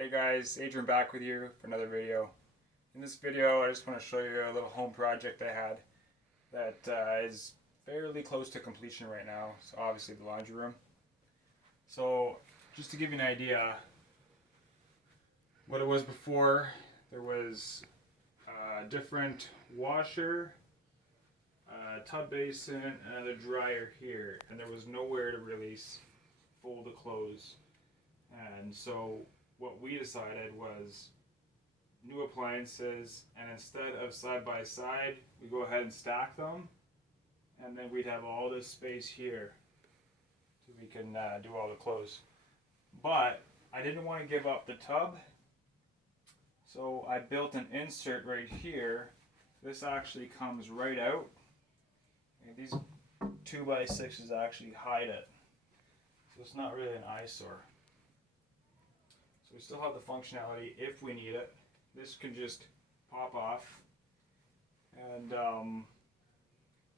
Hey guys, Adrian back with you for another video. In this video I just want to show you a little home project I had that is fairly close to completion right now. So obviously the laundry room. So just to give you an idea what it was before, there was a different washer, a tub basin, and a dryer here, and there was nowhere to really fold the clothes. And so what we decided was new appliances, and instead of side by side, we go ahead and stack them, and then we'd have all this space here so we can do all the clothes. But I didn't want to give up the tub, so I built an insert right here. This actually comes right out, and these 2x6s actually hide it, so it's not really an eyesore. So we still have the functionality if we need it. This can just pop off. And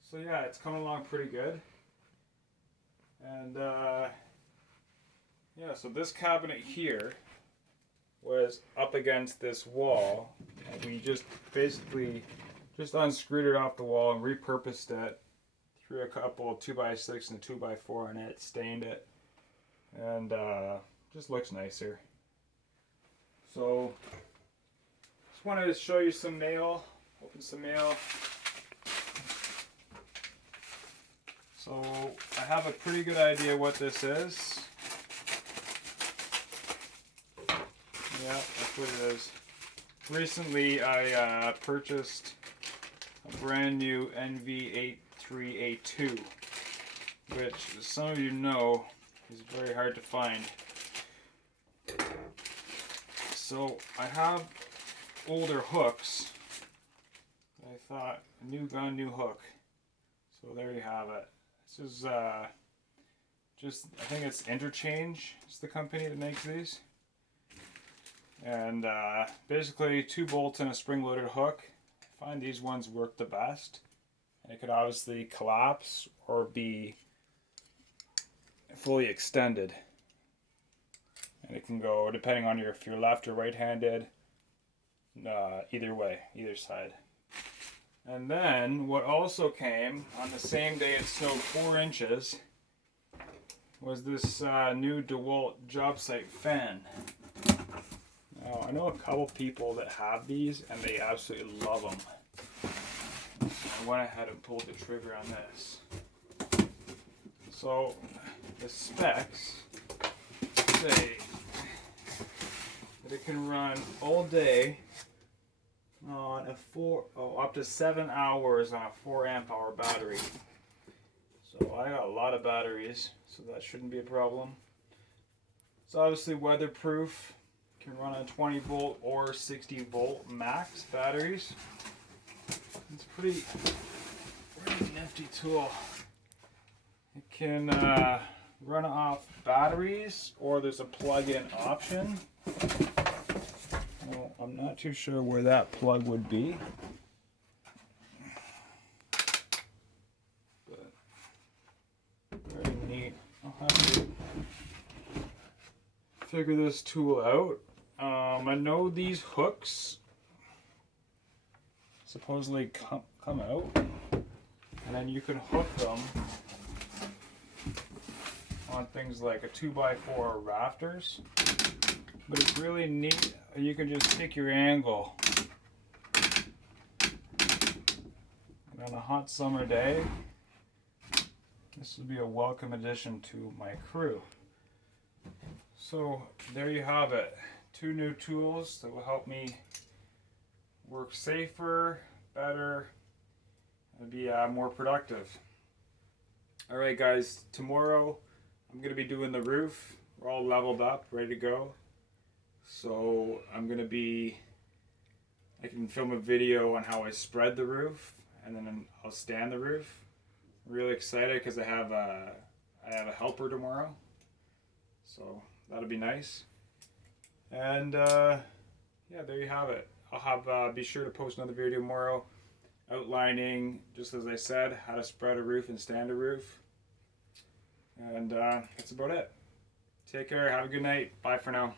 so yeah, it's coming along pretty good. And yeah, so this cabinet here was up against this wall, and we just basically just unscrewed it off the wall and repurposed it, threw a couple 2x6 and 2x4 in it, stained it, and just looks nicer. So, just wanted to show you some mail, open some mail. So, I have a pretty good idea what this is. Yeah, that's what it is. Recently, I purchased a brand new NV83A2, which, as some of you know, is very hard to find. So I have older hooks. I thought, new gun, new hook. So there you have it. This is just, I think it's Interchange. It's the company that makes these. And basically 2 bolts and a spring-loaded hook. I find these ones work the best. And it could obviously collapse or be fully extended. And it can go, depending on if you're left or right-handed, either way, either side. And then what also came on the same day it snowed 4 inches was this new DeWalt job site fan. Now I know a couple people that have these and they absolutely love them. So I went ahead and pulled the trigger on this. So the specs say it can run all day on a up to 7 hours on a 4 amp hour battery. So I got a lot of batteries, so that shouldn't be a problem. It's obviously weatherproof. Can run on 20 volt or 60 volt max batteries. It's pretty nifty tool. It can run off batteries, or there's a plug-in option. Well, I'm not too sure where that plug would be, but very neat. I'll have to figure this tool out. I know these hooks supposedly come out, and then you can hook them on things like a 2x4 rafters. But it's really neat. You can just pick your angle. And on a hot summer day, this would be a welcome addition to my crew. So there you have it. 2 new tools that will help me work safer, better, and be more productive. Alright guys, tomorrow I'm going to be doing the roof. We're all leveled up, ready to go. So I can film a video on how I spread the roof, and then I'll stand the roof. I'm really excited because I have a helper tomorrow. So that'll be nice. And yeah, there you have it. I'll have be sure to post another video tomorrow outlining, just as I said, how to spread a roof and stand a roof. And that's about it. Take care. Have a good night. Bye for now.